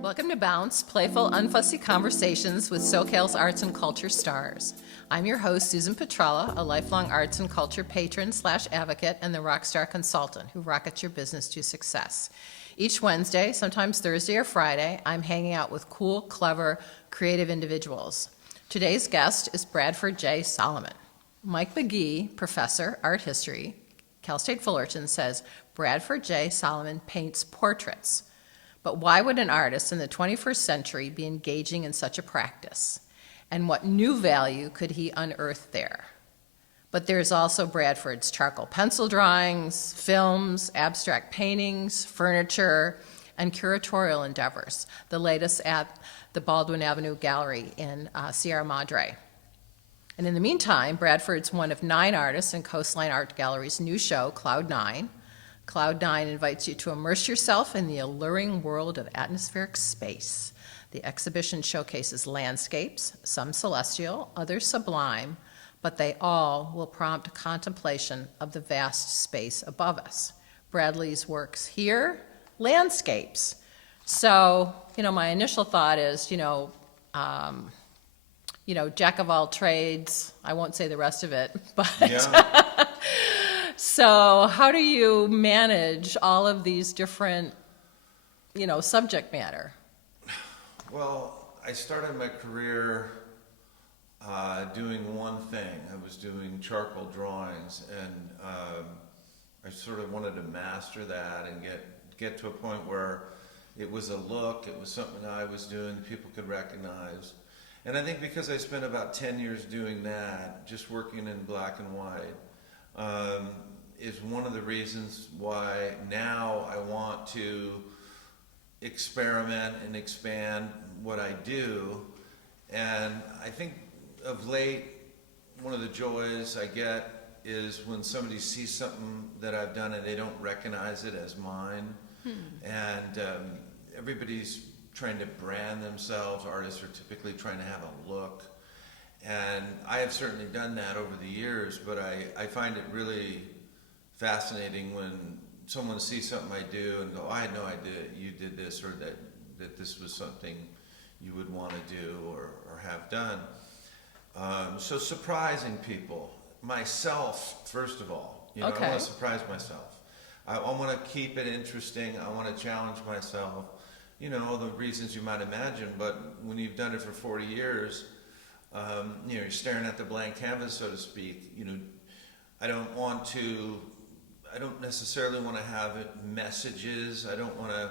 Welcome to Bounce, playful, unfussy conversations with SoCal's arts and culture stars. I'm your host, Susan Petrella, a lifelong arts and culture patron / advocate and the rockstar consultant who rockets your business to success. Each Wednesday, sometimes Thursday or Friday, I'm hanging out with cool, clever, creative individuals. Today's guest is Bradford J. Salamon. Mike McGee, professor, art history, Cal State Fullerton, says Bradford J. Salamon paints portraits. But why would an artist in the 21st century be engaging in such a practice? And what new value could he unearth there? But there's also Bradford's charcoal pencil drawings, films, abstract paintings, furniture, and curatorial endeavors, the latest at the Baldwin Avenue Gallery in Sierra Madre. And in the meantime, Bradford's one of 9 artists in Coastline Art Gallery's new show, Cloud 9. Cloud 9 invites you to immerse yourself in the alluring world of atmospheric space. The exhibition showcases landscapes, some celestial, others sublime, but they all will prompt contemplation of the vast space above us. Bradley's works here, landscapes. So, my initial thought is, jack of all trades. I won't say the rest of it, but Yeah. So how do you manage all of these different, subject matter? Well, I started my career doing one thing. I was doing charcoal drawings, and I sort of wanted to master that and get to a point where it was a look, it was something I was doing that people could recognize. And I think because I spent about 10 years doing that, just working in black and white, is one of the reasons why now I want to experiment and expand what I do. And I think of late, one of the joys I get is when somebody sees something that I've done and they don't recognize it as mine. And everybody's trying to brand themselves. Artists are typically trying to have a look. And I have certainly done that over the years, but I find it really fascinating when someone sees something I do and go, I had no idea you did this, or that this was something you would want to do or have done. So surprising people, myself first of all, Okay. I want to surprise myself. I want to keep it interesting. I want to challenge myself. All the reasons you might imagine, but when you've done it for 40 years, you're staring at the blank canvas, so to speak. I don't necessarily want to have messages. I don't want to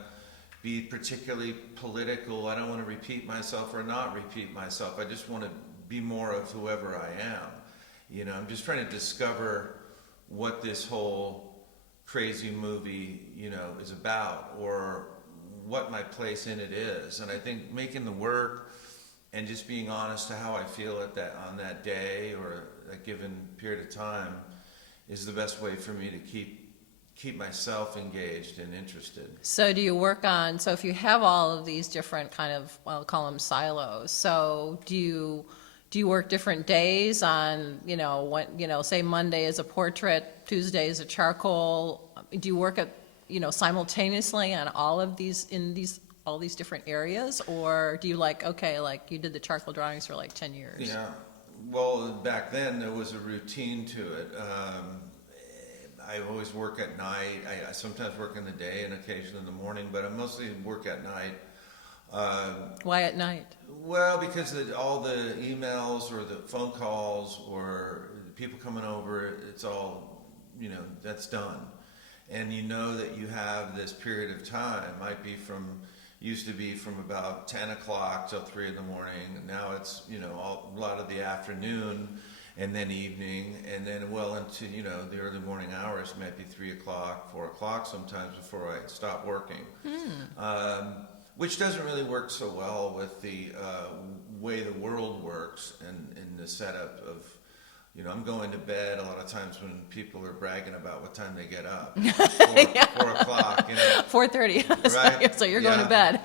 be particularly political. I don't want to repeat myself or not repeat myself. I just want to be more of whoever I am. I'm just trying to discover what this whole crazy movie, is about, or what my place in it is. And I think making the work and just being honest to how I feel on that day or a given period of time is the best way for me to keep myself engaged and interested. So do you work on, so if you have all of these different kind of, I'll call them silos, so do you work different days on, when, say Monday is a portrait, Tuesday is a charcoal, do you work at, simultaneously on all of these, all these different areas, or do you you did the charcoal drawings for 10 years? Yeah, well, back then there was a routine to it. I always work at night. I sometimes work in the day and occasionally in the morning, but I mostly work at night. Why at night? Well, because all the emails or the phone calls or the people coming over, it's all, that's done. And that you have this period of time, used to be from about 10 o'clock till 3 in the morning. And now it's, a lot of the afternoon and then evening, and then well into, the early morning hours, might be 3 o'clock, 4 o'clock sometimes before I stop working. Which doesn't really work so well with the way the world works and the setup of, I'm going to bed a lot of times when people are bragging about what time they get up. 4 o'clock, 4:30. Right? So you're going to bed.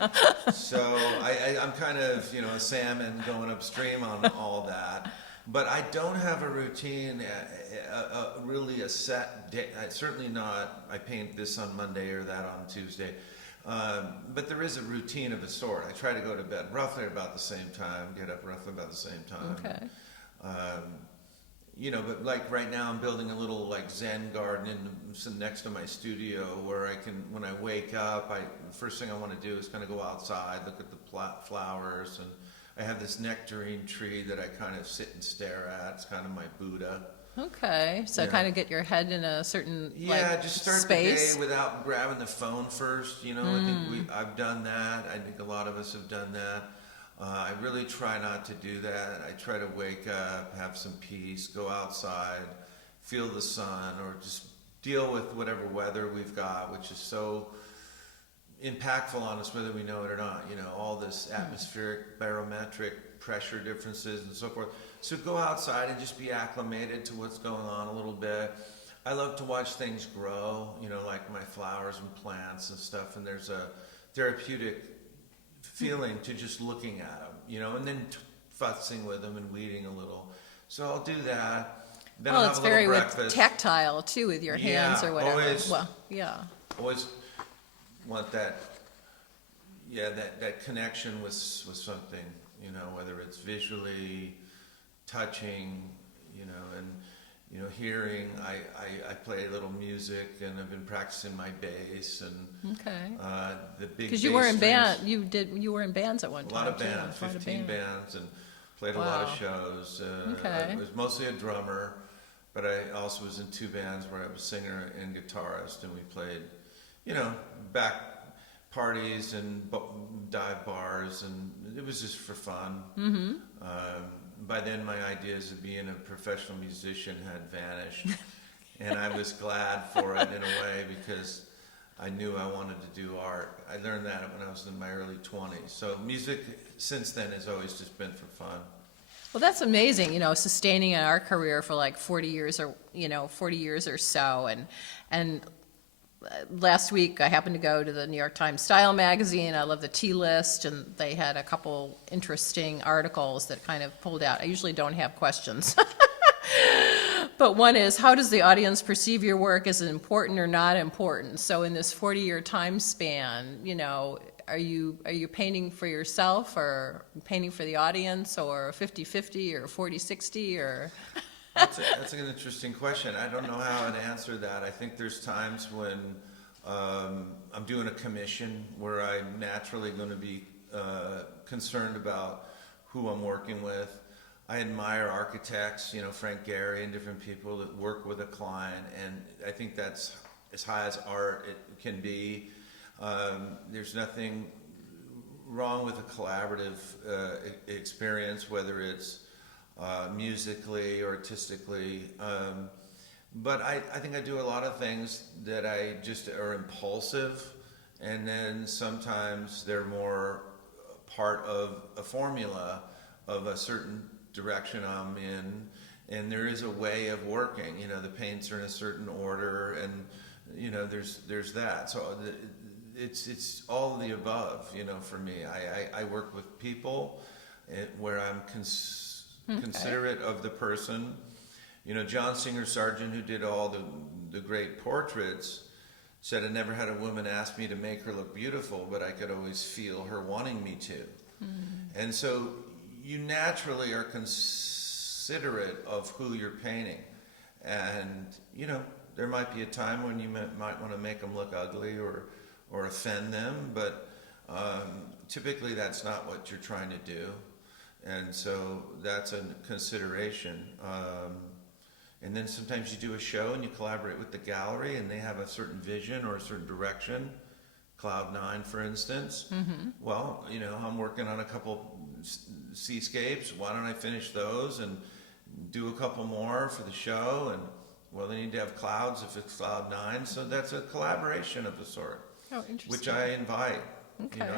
So I'm kind of, a salmon going upstream on all that. But I don't have a routine, really a set day. Certainly not, I paint this on Monday or that on Tuesday. But there is a routine of a sort. I try to go to bed roughly about the same time, get up roughly about the same time. Okay. But like right now I'm building a little like Zen garden next to my studio where I can, when I wake up, the first thing I want to do is kind of go outside, look at the flowers, and I have this nectarine tree that I kind of sit and stare at. It's kind of my Buddha. Okay, so kind of get your head in a certain just start space. the day without grabbing the phone first. I think I've done that. I think a lot of us have done that. I really try not to do that. I try to wake up, have some peace, go outside, feel the sun, or just deal with whatever weather we've got, which is so impactful on us whether we know it or not. All this atmospheric, barometric pressure differences and so forth. So go outside and just be acclimated to what's going on a little bit. I love to watch things grow, like my flowers and plants and stuff, and there's a therapeutic feeling to just looking at them, and then fussing with them and weeding a little. So I'll do that. Then I'll have it's a little very breakfast. tactile too, with your hands or whatever. Always, Always want that connection with something, whether it's visually, touching, and hearing. I play a little music, and I've been practicing my bass and the big. Because you were in you were in bands at one time. A lot of bands, 15 bands, and played a lot of shows. I was mostly a drummer, but I also was in 2 bands where I was singer and guitarist, and we played, back parties and dive bars, and it was just for fun. Mm-hmm. By then, my ideas of being a professional musician had vanished, and I was glad for it in a way because I knew I wanted to do art. I learned that when I was in my early 20s. So music since then has always just been for fun. Well, that's amazing, sustaining our career for like 40 years or so. And last week I happened to go to the New York Times Style magazine. I love the T list, and they had a couple interesting articles that kind of pulled out. I usually don't have questions. But one is, how does the audience perceive your work? Is it important or not important? So in this 40-year time span, are you painting for yourself or painting for the audience, or 50-50 or 40-60 or? That's an interesting question. I don't know how I'd answer that. I think there's times when I'm doing a commission where I'm naturally going to be concerned about who I'm working with. I admire architects, Frank Gehry and different people that work with a client, and I think that's as high as art it can be. There's nothing wrong with a collaborative experience, whether it's musically or artistically. But I think I do a lot of things that I just are impulsive, and then sometimes they're more part of a formula of a certain direction I'm in, and there is a way of working. The paints are in a certain order, and there's that. So it's all of the above. For me, I work with people where I'm considerate of the person. John Singer Sargent, who did all the great portraits, said, I never had a woman ask me to make her look beautiful, but I could always feel her wanting me to. Mm-hmm. And so you naturally are considerate of who you're painting. And, there might be a time when you might want to make them look ugly or offend them, but typically that's not what you're trying to do. And so that's a consideration. And then sometimes you do a show and you collaborate with the gallery, and they have a certain vision or a certain direction. Cloud 9, for instance. Mm-hmm. Well, I'm working on a couple seascapes. Why don't I finish those and do a couple more for the show? And well, they need to have clouds if it's Cloud 9. So that's a collaboration of a sort. Oh, interesting. Which I invite. Okay.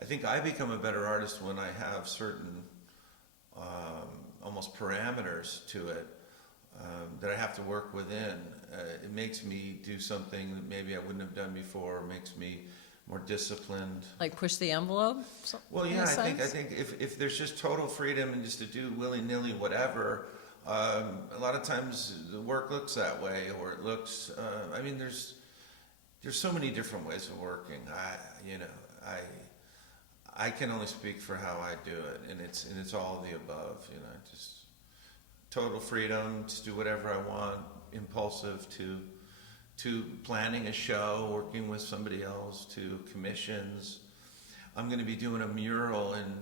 I think I become a better artist when I have certain almost parameters to it that I have to work within. It makes me do something that maybe I wouldn't have done before. It makes me more disciplined. Like push the envelope? Well, yeah, I think if there's just total freedom and just to do willy-nilly whatever, a lot of times the work looks that way, or it looks. there's so many different ways of working. I can only speak for how I do it, and it's all of the above. Just total freedom to do whatever I want, impulsive to planning a show, working with somebody else, to commissions. I'm going to be doing a mural in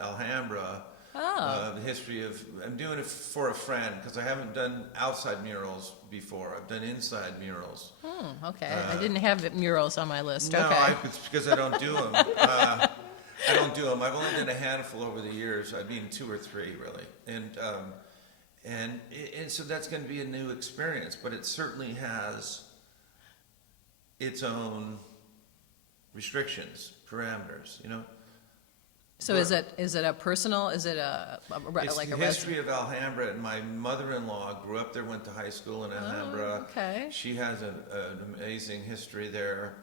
Alhambra. Oh. The history of, I'm doing it for a friend because I haven't done outside murals before. I've done inside murals. Okay. I didn't have murals on my list. No, Okay. it's because I don't do them. I don't do them. I've only done a handful over the years. I mean, 2 or 3 really, and so that's going to be a new experience. But it certainly has its own restrictions, parameters. So is it a personal? Is it It's like the a history of Alhambra, and my mother-in-law grew up there, went to high school in Alhambra. Okay. She has an amazing history there,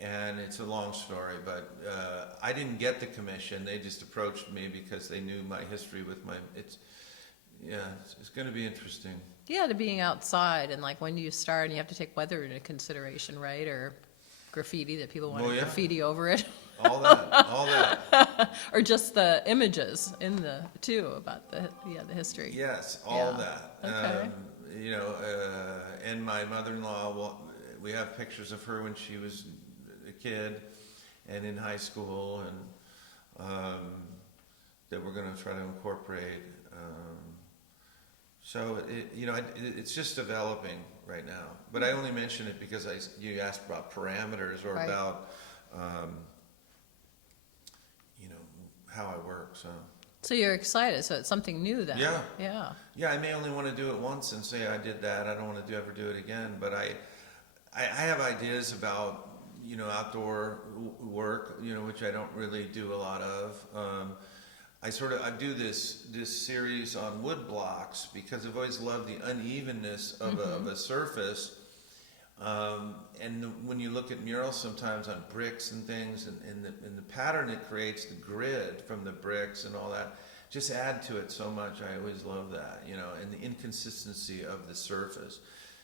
and it's a long story, but I didn't get the commission. They just approached me because they knew my history with it's going to be interesting. Yeah, to being outside, and like when you start, and you have to take weather into consideration, right? Or graffiti that people want to graffiti over it. All that. Or just the images in too about the history. Yes, all that. Okay. And my mother-in-law, we have pictures of her when she was a kid and in high school, and that we're going to try to incorporate. So it's just developing right now. But I only mention it because you asked about parameters or about how I work. So you're excited. So it's something new then. Yeah. Yeah, I may only want to do it once and say I did that. I don't want to ever do it again. But I have ideas about outdoor work, which I don't really do a lot of. I do this series on wood blocks because I've always loved the unevenness of a surface. And when you look at murals sometimes on bricks and things, and the pattern it creates, the grid from the bricks and all that, just add to it so much. I always love that, and the inconsistency of the surface.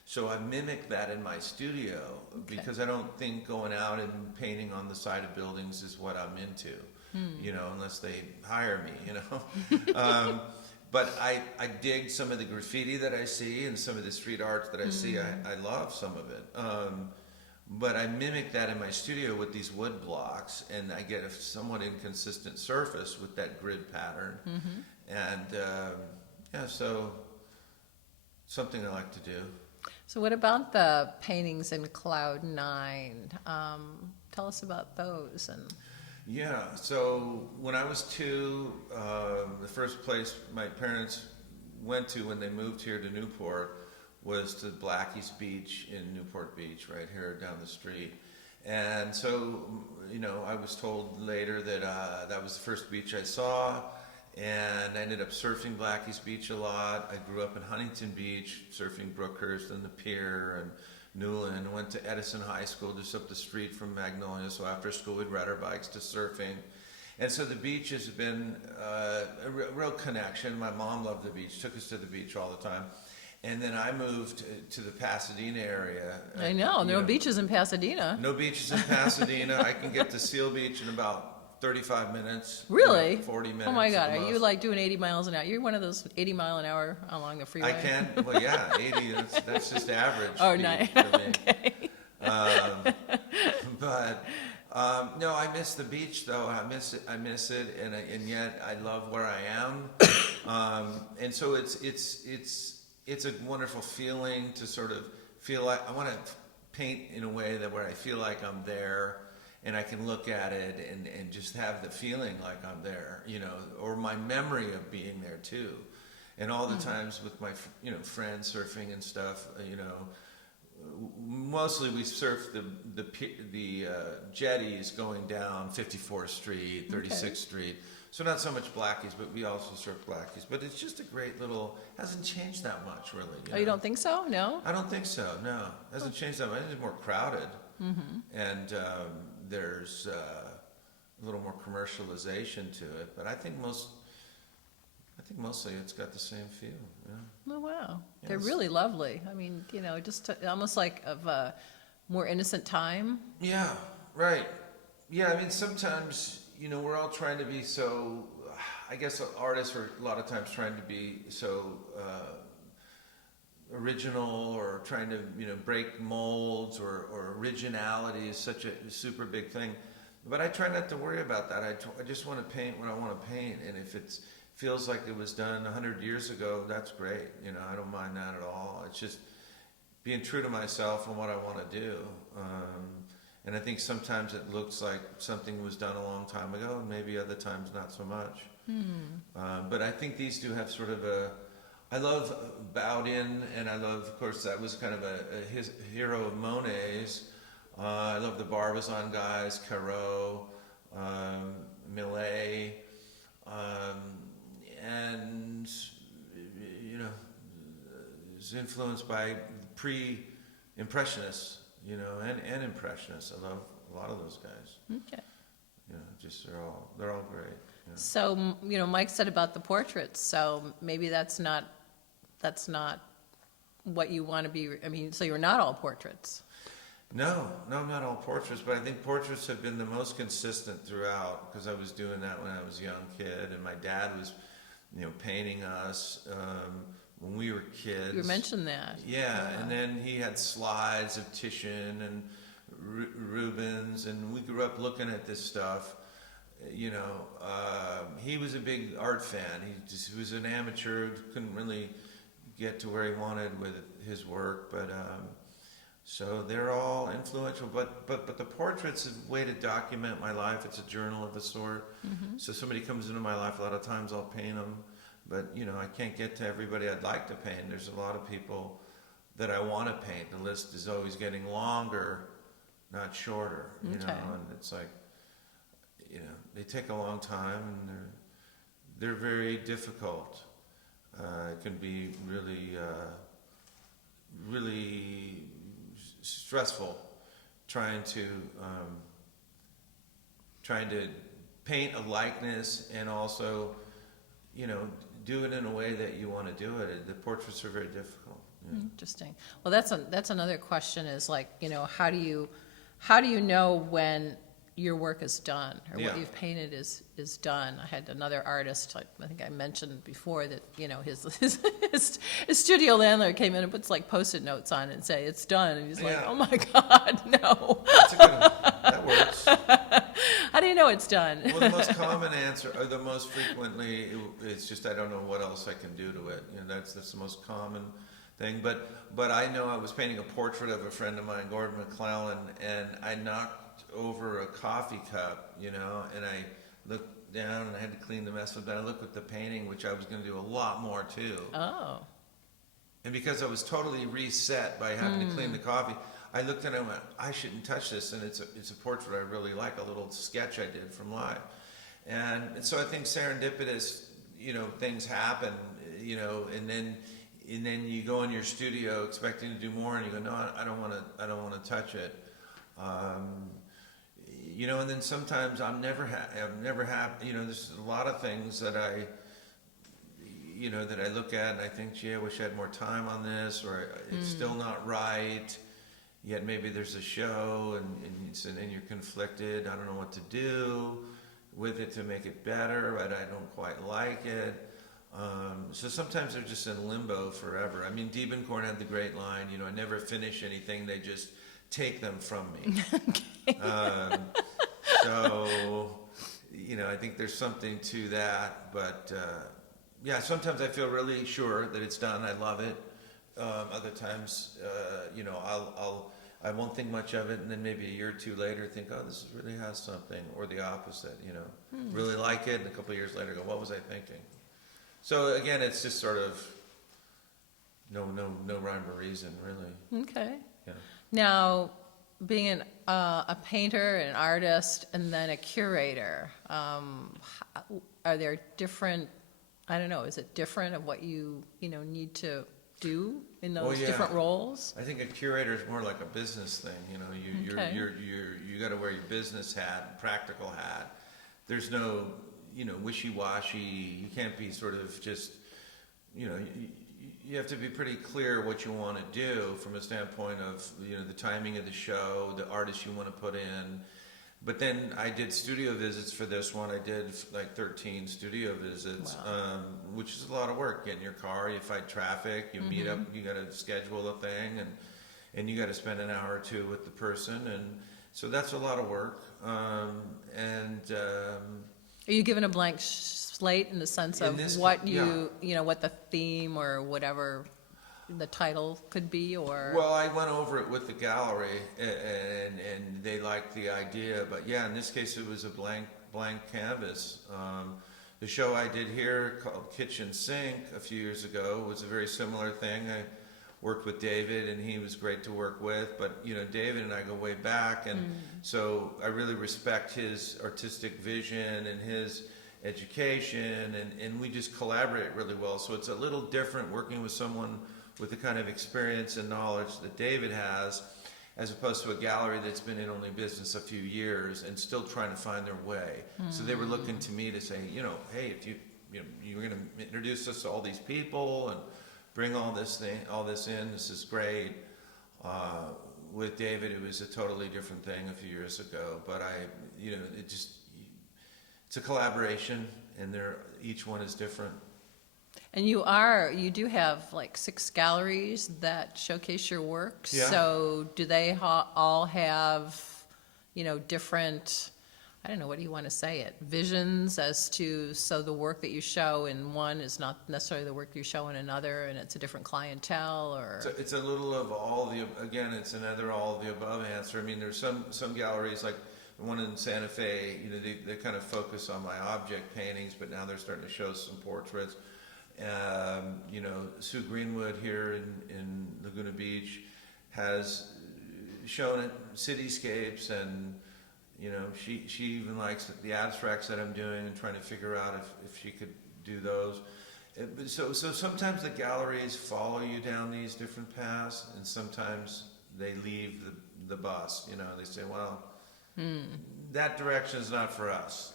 So I mimic that in my studio because I don't think going out and painting on the side of buildings is what I'm into, unless they hire me, But I dig some of the graffiti that I see and some of the street art that I see. I love some of it. But I mimic that in my studio with these wood blocks, and I get a somewhat inconsistent surface with that grid pattern. And so something I like to do. So what about the paintings in Cloud 9? Tell us about those. Yeah, so when I was 2, the first place my parents went to when they moved here to Newport was to Blackie's Beach in Newport Beach, right here down the street. And so, I was told later that that was the first beach I saw, and I ended up surfing Blackie's Beach a lot. I grew up in Huntington Beach, surfing Brookhurst and the pier, and Newland. Went to Edison High School just up the street from Magnolia, so after school we'd ride our bikes to surfing. And so the beach has been a real connection. My mom loved the beach, took us to the beach all the time. And then I moved to the Pasadena area. I know, no beaches in Pasadena. No beaches in Pasadena. I can get to Seal Beach in about 35 minutes. Really? 40 minutes. Oh my God, are you like doing 80 miles an hour? You're one of those 80 mile an hour along the freeway. I can. Well, yeah, 80, that's just average. Oh, nice. Okay. But no, I miss the beach though. I miss it, and yet I love where I am. And so it's a wonderful feeling to sort of feel like I want to paint in a way where I feel like I'm there. And I can look at it and just have the feeling like I'm there, or my memory of being there too. And all the times with my, friends surfing and stuff, mostly we surf the jetties going down 54th Street, 36th Street. So not so much Blackie's, but we also surf Blackie's. But it's just a great hasn't changed that much really. Oh, you don't think so? No? I don't think so, no. It hasn't changed that much. It's more crowded. And there's a little more commercialization to it, but I think mostly it's got the same feel. Yeah. Oh wow, Yes. they're really lovely. I mean, just almost like of more innocent time? Yeah, right. Yeah, I mean, sometimes, we're all trying to be so, I guess artists are a lot of times trying to be so original, or trying to, break molds, or originality is such a super big thing. But I try not to worry about that. I just want to paint what I want to paint. And if it feels like it was done 100 years ago, that's great. I don't mind that at all. It's just being true to myself and what I want to do. And I think sometimes it looks like something was done a long time ago, and maybe other times not so much. But I think these do have sort of I love Bowden, and I love, of course, that was kind of his hero of Monet's. I love the Barbizon guys, Caro, Millet, and, is influenced by pre-Impressionists, and Impressionists. I love a lot of those guys. Okay. Just they're all great. So, Mike said about the portraits, so maybe that's not what you want to be, so you're not all portraits. No, I'm not all portraits, but I think portraits have been the most consistent throughout, because I was doing that when I was a young kid, and my dad was, painting us when we were kids. You mentioned that. Yeah, and then he had slides of Titian and Rubens, and we grew up looking at this stuff. He was a big art fan. He was an amateur, couldn't really get to where he wanted with his work, but so they're all influential. But the portraits is a way to document my life. It's a journal of a sort. Mm-hmm. So somebody comes into my life, a lot of times I'll paint them, but I can't get to everybody I'd like to paint. There's a lot of people that I want to paint. The list is always getting longer, not shorter. And it's like, they take a long time, and they're very difficult. It can be really, really stressful trying to paint a likeness, and also, do it in a way that you want to do it. The portraits are very difficult. Interesting. Well, that's another question, is like, how do you know when your work is done, or what you've painted is done? I had another artist, I think I mentioned before, that his studio landlord came in and puts like Post-it notes on it and say it's done, and he's like, oh my God, no. That works. How do you know it's done? Well, the most common answer, or the most frequently, it's just I don't know what else I can do to it. That's the most common thing. But I know I was painting a portrait of a friend of mine, Gordon McClellan, and I knocked over a coffee cup, and I looked down, and I had to clean the mess up. Then I looked at the painting, which I was going to do a lot more too. Oh. And because I was totally reset by having to clean the coffee, I looked at it and went, I shouldn't touch this. And it's a portrait I really like, a little sketch I did from live. And so I think serendipitous, things happen, and then you go in your studio expecting to do more, and you go, no, I don't want to touch it. And then sometimes I'm never happy. There's a lot of things that I look at and I think, gee, I wish I had more time on this, or it's still not right. Yet maybe there's a show, and you're conflicted. I don't know what to do with it to make it better, but I don't quite like it. So sometimes they're just in limbo forever. I mean, Diebenkorn had the great line, I never finish anything, they just take them from me. Okay. So, I think there's something to that, but sometimes I feel really sure that it's done. I love it. Other times, I won't think much of it, and then maybe a year or two later think, oh, this really has something, or the opposite, really like it, and a couple of years later go, what was I thinking? So again, it's just sort of no rhyme or reason, really. Okay. Yeah. Now, being a painter, an artist, and then a curator, are there different, I don't know, is it different of what you need to do in those different roles? I think a curator is more like a business thing. You got to wear your business hat, practical hat. There's no wishy-washy. You can't be sort of just you have to be pretty clear what you want to do from a standpoint of, the timing of the show, the artists you want to put in. But then I did studio visits for this one. I did like 13 studio visits, Wow. which is a lot of work. Get in your car, you fight traffic, you meet up, you got to schedule a thing, and you got to spend an hour or two with the person, and so that's a lot of work. Are you given a blank slate in the sense In of this- what yeah. what the theme or whatever the title could be, or? Well, I went over it with the gallery, and they liked the idea. But yeah, in this case, it was a blank canvas. The show I did here called Kitchen Sink a few years ago was a very similar thing. I worked with David, and he was great to work with. But David and I go way back, and so I really respect his artistic vision and his education, and we just collaborate really well. So it's a little different working with someone with the kind of experience and knowledge that David has, as opposed to a gallery that's been in only business a few years and still trying to find their way. So they were looking to me to say, hey, if you were going to introduce us to all these people and bring all this in, this is great. With David, it was a totally different thing a few years ago, but it's a collaboration, and each one is different. And you do have like 6 galleries that showcase your work. Yeah. So do they all have, different, I don't know, what do you want to say it, visions as to, so the work that you show in one is not necessarily the work you show in another, and it's a different clientele, or? It's a little of all again, it's another all of the above answer. I mean, there's some galleries, like the one in Santa Fe, they kind of focus on my object paintings, but now they're starting to show some portraits. Sue Greenwood here in Laguna Beach has shown cityscapes, and she even likes the abstracts that I'm doing and trying to figure out if she could do those. So sometimes the galleries follow you down these different paths, and sometimes they leave the bus. They say, well, that direction is not for us.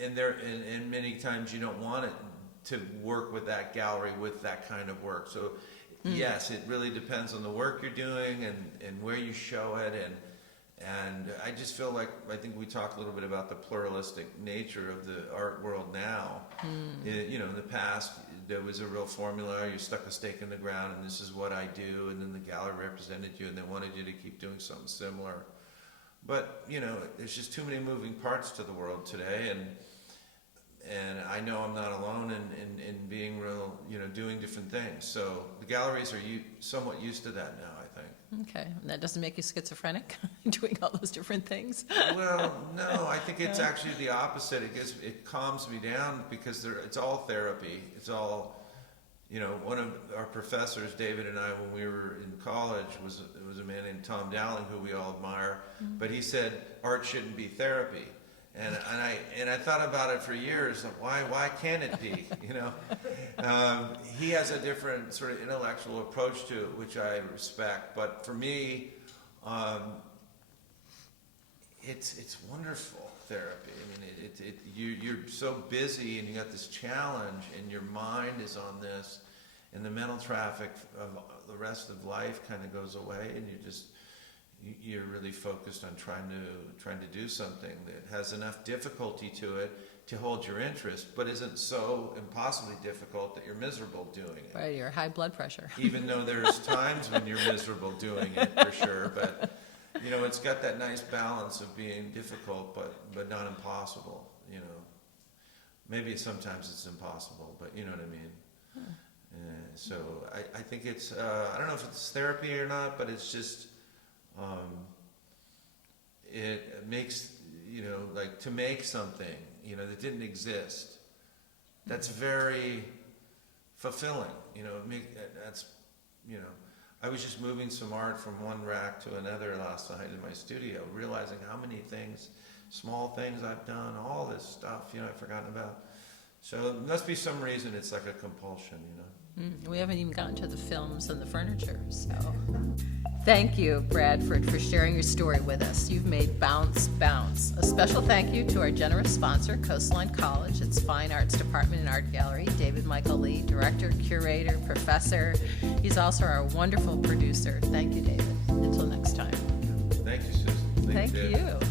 And many times you don't want it to work with that gallery with that kind of work. So yes, it really depends on the work you're doing and where you show it, and I just feel like, I think we talked a little bit about the pluralistic nature of the art world now. In the past there was a real formula. You stuck a stake in the ground, and this is what I do, and then the gallery represented you, and they wanted you to keep doing something similar. But there's just too many moving parts to the world today, and I know I'm not alone in being real, doing different things. So the galleries are somewhat used to that now, I think. Okay, and that doesn't make you schizophrenic, doing all those different things? Well, no, I think it's actually the opposite. It calms me down, because it's all therapy. It's all, one of our professors, David and I, when we were in college, was a man named Tom Dowling, who we all admire. But he said art shouldn't be therapy, and I thought about it for years. Like, why can't it be? He has a different sort of intellectual approach to it, which I respect. But for me, it's wonderful therapy. I mean, you're so busy, and you got this challenge, and your mind is on this, and the mental traffic of the rest of life kind of goes away, and you're really focused on trying to do something that has enough difficulty to it to hold your interest, but isn't so impossibly difficult that you're miserable doing it. Right, your high blood pressure. Even though there's times when you're miserable doing it, for sure, but it's got that nice balance of being difficult, but not impossible. Maybe sometimes it's impossible, but you know what I mean. So I think it's I don't know if it's therapy or not, but it's just it makes like to make something that didn't exist. That's very fulfilling. That's I was just moving some art from one rack to another last night in my studio, realizing how many things, small things I've done, all this stuff, I've forgotten about. So there must be some reason it's like a compulsion, We haven't even gotten to the films and the furniture, so. Thank you, Bradford, for sharing your story with us. You've made Bounce bounce. A special thank you to our generous sponsor, Coastline College, its Fine Arts Department and Art Gallery, David Michael Lee, director, curator, professor. He's also our wonderful producer. Thank you, David. Until next time. Thank you, Susan. Thank you.